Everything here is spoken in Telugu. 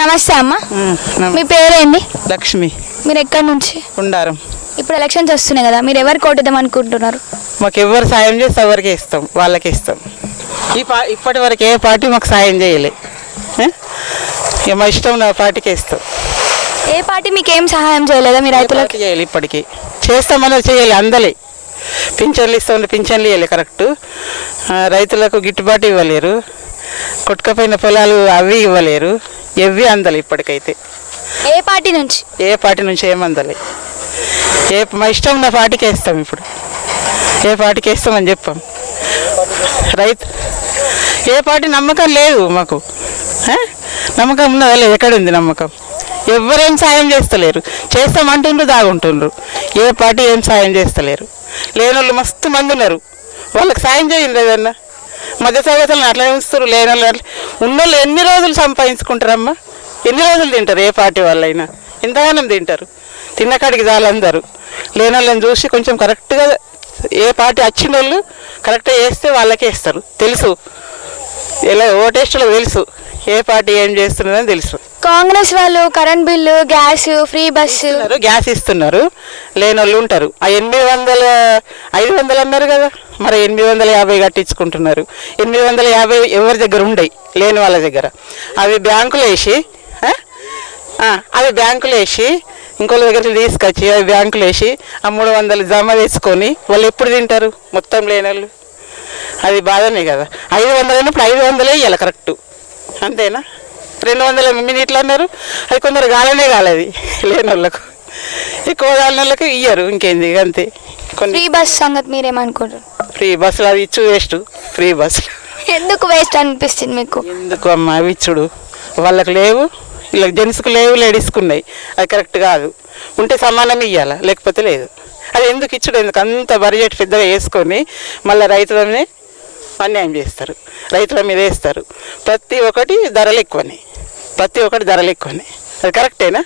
నమస్తే అమ్మ. మీ పేరేంటి? లక్ష్మి. మీరు ఎక్కడి నుంచి? ఉండారం. ఇప్పుడు ఎలక్షన్స్ వస్తున్నాయి కదా, మీరు ఎవరికి ఓటేద్దాం అనుకుంటున్నారు? మాకు ఎవరు సాయం చేస్తే ఎవరికి ఇస్తాం, వాళ్ళకి ఇస్తాం. ఇప్పటి వరకు ఏ పార్టీ మాకు సాయం చేయలే. ఇక మా ఇష్టం నా పార్టీకి ఇస్తాం. ఏ పార్టీ మీకు ఏం సహాయం చేయలేదా? మీ రైతులకు చేయాలి, ఇప్పటికీ చేస్తామన్నది చేయాలి. అందలే పింఛన్లు ఇస్తామని పింఛన్లు ఇవ్వాలి కరెక్ట్. రైతులకు గిట్టుబాటు ఇవ్వలేరు. కొట్టుకపోయిన పొలాలు అవి ఇవ్వలేరు. ఎవి అందలే ఇప్పటికైతే. ఏ పార్టీ నుంచి? ఏ పార్టీ నుంచి ఏమందలే. మా ఇష్టం నా పార్టీకి వేస్తాం. ఇప్పుడు ఏ పార్టీకి వేస్తామని చెప్పాం. రైతు ఏ పార్టీ నమ్మకం లేదు మాకు. నమ్మకం ఉన్నదా లేదు? ఎక్కడుంది నమ్మకం? ఎవరేం సాయం చేస్తలేరు. చేస్తామంటుండ్రు, దాగుంటుండ్రు. ఏ పార్టీ ఏం సాయం చేస్తలేరు. లేని వాళ్ళు మస్తు మంది ఉన్నారు, వాళ్ళకి సాయం చేయండి ఏదన్నా. మధ్య తరగతులను అట్లా చూస్తారు. లేని వాళ్ళు అట్లా. ఉన్నోళ్ళు ఎన్ని రోజులు సంపాదించుకుంటారమ్మా? ఎన్ని రోజులు తింటారు? ఏ పార్టీ వాళ్ళైనా ఎంతగానం తింటారు. తిన్నకాడికి చాలందరూ. లేని వాళ్ళని చూసి కొంచెం కరెక్ట్గా ఏ పార్టీ వచ్చిన వాళ్ళు కరెక్ట్గా వేస్తే వాళ్ళకే ఇస్తారు. తెలుసు, ఎలా ఓటేస్టులకు తెలుసు ఏ పార్టీ ఏం చేస్తున్నదని తెలుసు. కాంగ్రెస్ వాళ్ళు current bill, gas, free bus, gas ఇస్తున్నారు. లేని వాళ్ళు ఉంటారు. ఆ 800 500 అన్నారు కదా, మరి 850 కట్టించుకుంటున్నారు. 850 ఎవరి దగ్గర ఉండయి, లేని వాళ్ళ దగ్గర. అవి బ్యాంకులో వేసి ఇంకోళ్ళ దగ్గరికి తీసుకొచ్చి అవి బ్యాంకులో వేసి ఆ 300 జమ చేసుకొని వాళ్ళు ఎప్పుడు తింటారు మొత్తం లేని వాళ్ళు? అది బాధనే కదా. 500 అయినప్పుడు 500 ఇవ్వాలి కరెక్ట్, అంతేనా? 200 మినిట్లు అన్నారు. అది కొందరు గాలనే కాలేదు లేని వాళ్ళకు. ఎక్కువ కాలిన వాళ్ళకి ఇయ్యరు. ఇంకేంది అంతే. ఫ్రీ బస్ సంగతి మీరేమనుకుంటారు? ఫ్రీ బస్సులు అవి ఇచ్చు వేస్ట్. ఫ్రీ బస్సులు ఎందుకు వేస్ట్ అనిపిస్తుంది మీకు? ఎందుకు అమ్మా అవి ఇచ్చుడు? వాళ్ళకి లేవు, ఇలా జెంట్స్కి లేవు, లేడీస్కి ఉన్నాయి. అది కరెక్ట్ కాదు. ఉంటే సమానం ఇవ్వాలా, లేకపోతే లేదు. అది ఎందుకు ఇచ్చుడు? ఎందుకు అంత బడ్జెట్ పెద్దగా వేసుకొని మళ్ళీ రైతులని అన్యాయం చేస్తారు. రైతుల మీద వేస్తారు. ప్రతి ఒక్కటి ధరలు ఎక్కువనే. అది కరెక్టేనా?